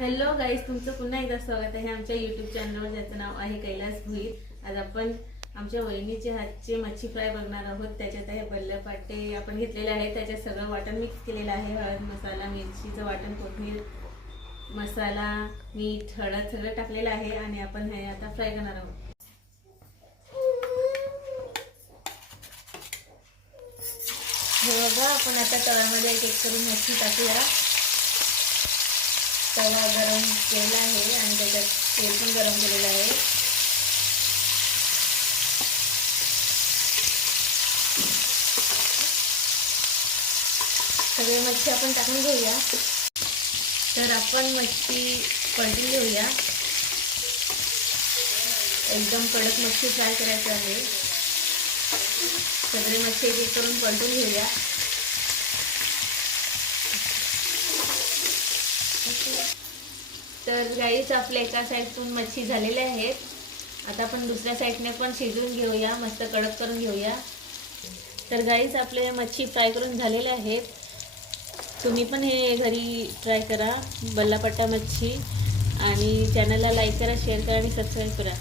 Hello guys, तुमचं पुन्हा एकदा स्वागत आहे आमच्या यूट्यूब चॅनलवर, ज्याचं नाव आहे कैलास भुईर. आज आपण आमच्या वहिनीचे हातचे मच्छी फ्राय बघणार आहोत. त्याच्यात आहे बल्लपाटे आपण घेतलेले आहे. त्याच्यात सगळं वाटण मिक्स केलेलं आहे. हळद, मसाला, मिरचीचं वाटण, कोथिंबीर, मसाला, मीठ, हळद सगळं टाकलेलं आहे आणि आपण हे आता फ्राय करणार आहोत. हे बघा, आपण आता तव्यामध्ये एक एक करून मच्छी टाकूया. तवा गरम केलेला आहे आणि त्याच्यात तेल पण गरम केलेलं आहे. सगळे मच्छी आपण टाकून घेऊया. तर आपण मच्छी पलटून घेऊया. एकदम कडक मच्छी फ्राय करायची आहे. सगळे मच्छी एक एक करून पलटून घेऊया. तर गाईस, आपल्या एका साईडतून मच्छी झालेल्या आहेत. आता आपण दुसऱ्या साईडने पण शिजवून घेऊया, मस्त कडक करून घेऊया. तर गाईस, आपले मच्छी फ्राय करून झालेले आहेत. तुम्ही पण हे घरी ट्राय करा, बल्लापट्टा मच्छी. आणि चॅनलला लाईक करा, शेअर करा आणि सबस्क्राईब करा.